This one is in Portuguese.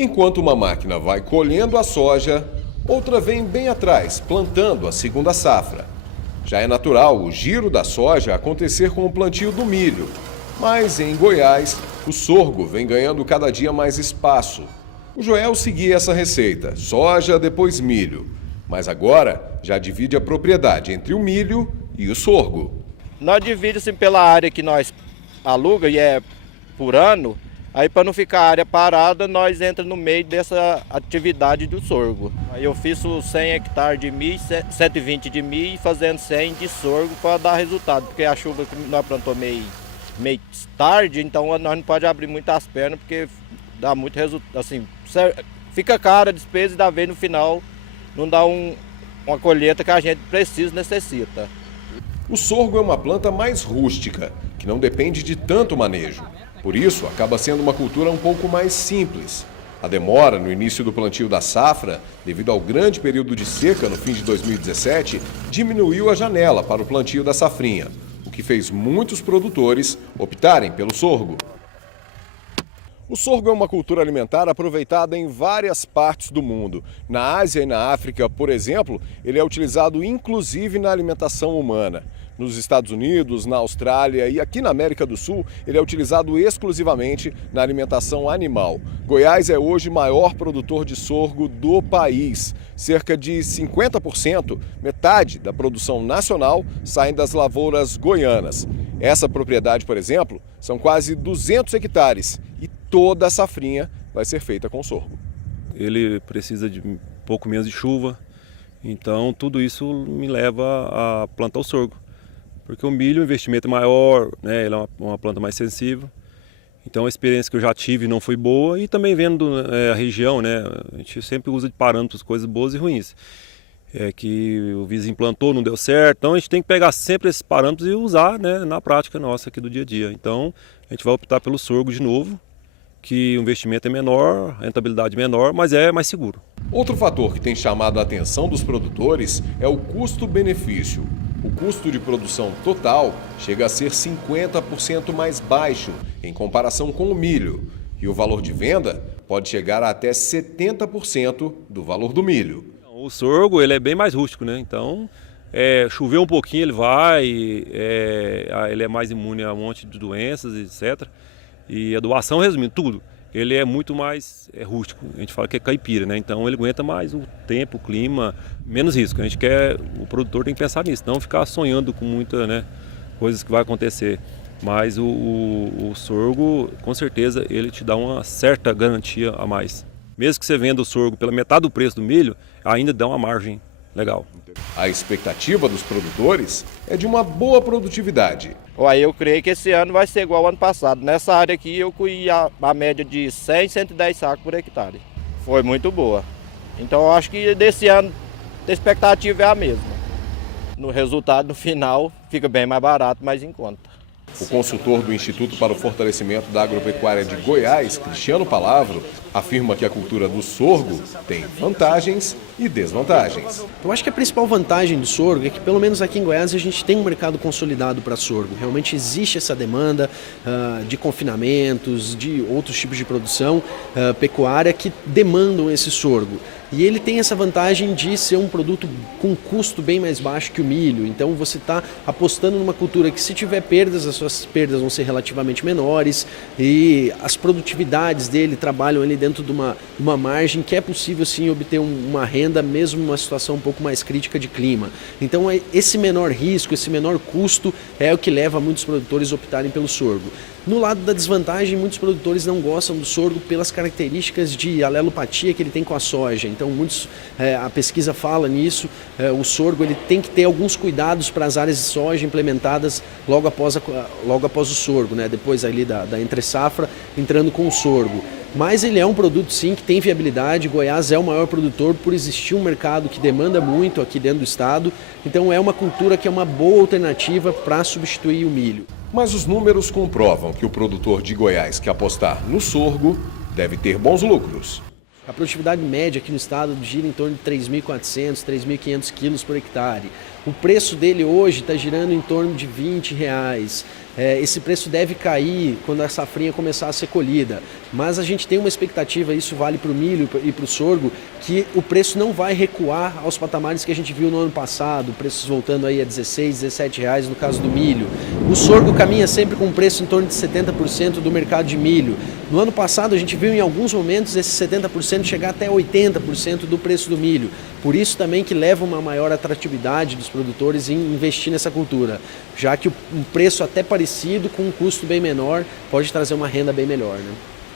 Enquanto uma máquina vai colhendo a soja, outra vem bem atrás, plantando a segunda safra. Já é natural o giro da soja acontecer com o plantio do milho, mas em Goiás, o sorgo vem ganhando cada dia mais espaço. O Joel seguia essa receita, soja, depois milho, mas agora já divide a propriedade entre o milho e o sorgo. Nós dividimos assim, pela área que nós aluga e é por ano. Aí para não ficar a área parada, nós entramos no meio dessa atividade do sorgo. Aí eu fiz os 100 hectares de milho, 120 de milho e fazendo 100 de sorgo para dar resultado. Porque a chuva que nós plantamos meio tarde, então nós não pode abrir muitas pernas porque dá muito resultado. Assim, fica cara a despesa e da vez no final não dá uma colheita que a gente necessita. O sorgo é uma planta mais rústica, que não depende de tanto manejo. Por isso, acaba sendo uma cultura um pouco mais simples. A demora no início do plantio da safra, devido ao grande período de seca no fim de 2017, diminuiu a janela para o plantio da safrinha, o que fez muitos produtores optarem pelo sorgo. O sorgo é uma cultura alimentar aproveitada em várias partes do mundo. Na Ásia e na África, por exemplo, ele é utilizado inclusive na alimentação humana. Nos Estados Unidos, na Austrália e aqui na América do Sul, ele é utilizado exclusivamente na alimentação animal. Goiás é hoje o maior produtor de sorgo do país. Cerca de 50%, metade da produção nacional, saem das lavouras goianas. Essa propriedade, por exemplo, são quase 200 hectares e toda a safrinha vai ser feita com sorgo. Ele precisa de um pouco menos de chuva, então tudo isso me leva a plantar o sorgo. Porque o milho, o investimento é maior, né? Ele é uma planta mais sensível. Então a experiência que eu já tive não foi boa e também vendo a região, né? A gente sempre usa de parâmetros, coisas boas e ruins. É que o vizinho plantou, não deu certo, então a gente tem que pegar sempre esses parâmetros e usar, né, na prática nossa aqui do dia a dia. Então a gente vai optar pelo sorgo de novo, que o investimento é menor, a rentabilidade menor, mas é mais seguro. Outro fator que tem chamado a atenção dos produtores é o custo-benefício. O custo de produção total chega a ser 50% mais baixo em comparação com o milho. E o valor de venda pode chegar a até 70% do valor do milho. O sorgo ele é bem mais rústico, né? Então, chover um pouquinho ele vai, ele é mais imune a um monte de doenças, etc. E a doação, resumindo tudo, ele é muito mais rústico. A gente fala que é caipira, né? Então ele aguenta mais o tempo, o clima, menos risco. O produtor tem que pensar nisso, não ficar sonhando com muitas, né, coisas que vai acontecer. Mas o sorgo, com certeza, ele te dá uma certa garantia a mais. Mesmo que você venda o sorgo pela metade do preço do milho, ainda dá uma margem legal. A expectativa dos produtores é de uma boa produtividade. Aí eu creio que esse ano vai ser igual ao ano passado. Nessa área aqui eu colhi a média de 100, 110 sacos por hectare. Foi muito boa. Então eu acho que desse ano a expectativa é a mesma. No resultado, no final, fica bem mais barato, mais em conta. O consultor do Instituto para o Fortalecimento da Agropecuária de Goiás, Cristiano Palavro, afirma que a cultura do sorgo tem vantagens e desvantagens. Eu acho que a principal vantagem do sorgo é que, pelo menos aqui em Goiás, a gente tem um mercado consolidado para sorgo. Realmente existe essa demanda de confinamentos, de outros tipos de produção pecuária que demandam esse sorgo. E ele tem essa vantagem de ser um produto com custo bem mais baixo que o milho. Então você está apostando numa cultura que, se tiver perdas, as suas perdas vão ser relativamente menores e as produtividades dele trabalham ali dentro de uma margem que é possível sim obter uma renda mesmo numa situação um pouco mais crítica de clima. Então esse menor risco, esse menor custo é o que leva muitos produtores a optarem pelo sorgo. No lado da desvantagem, muitos produtores não gostam do sorgo pelas características de alelopatia que ele tem com a soja. Então, a pesquisa fala nisso. O sorgo ele tem que ter alguns cuidados para as áreas de soja implementadas logo após o sorgo, né? Depois ali da entre-safra, entrando com o sorgo. Mas ele é um produto sim que tem viabilidade. Goiás é o maior produtor por existir um mercado que demanda muito aqui dentro do estado. Então é uma cultura que é uma boa alternativa para substituir o milho. Mas os números comprovam que o produtor de Goiás que apostar no sorgo deve ter bons lucros. A produtividade média aqui no estado gira em torno de 3.400, 3.500 quilos por hectare. O preço dele hoje está girando em torno de R$20. Esse preço deve cair quando a safrinha começar a ser colhida, mas a gente tem uma expectativa, isso vale para o milho e para o sorgo, que o preço não vai recuar aos patamares que a gente viu no ano passado, preços voltando aí a R$16, R$17 no caso do milho. O sorgo caminha sempre com um preço em torno de 70% do mercado de milho. No ano passado a gente viu em alguns momentos esse 70% chegar até 80% do preço do milho. Por isso também que leva uma maior atratividade dos produtores em investir nessa cultura, já que um preço até parecido com um custo bem menor pode trazer uma renda bem melhor, né?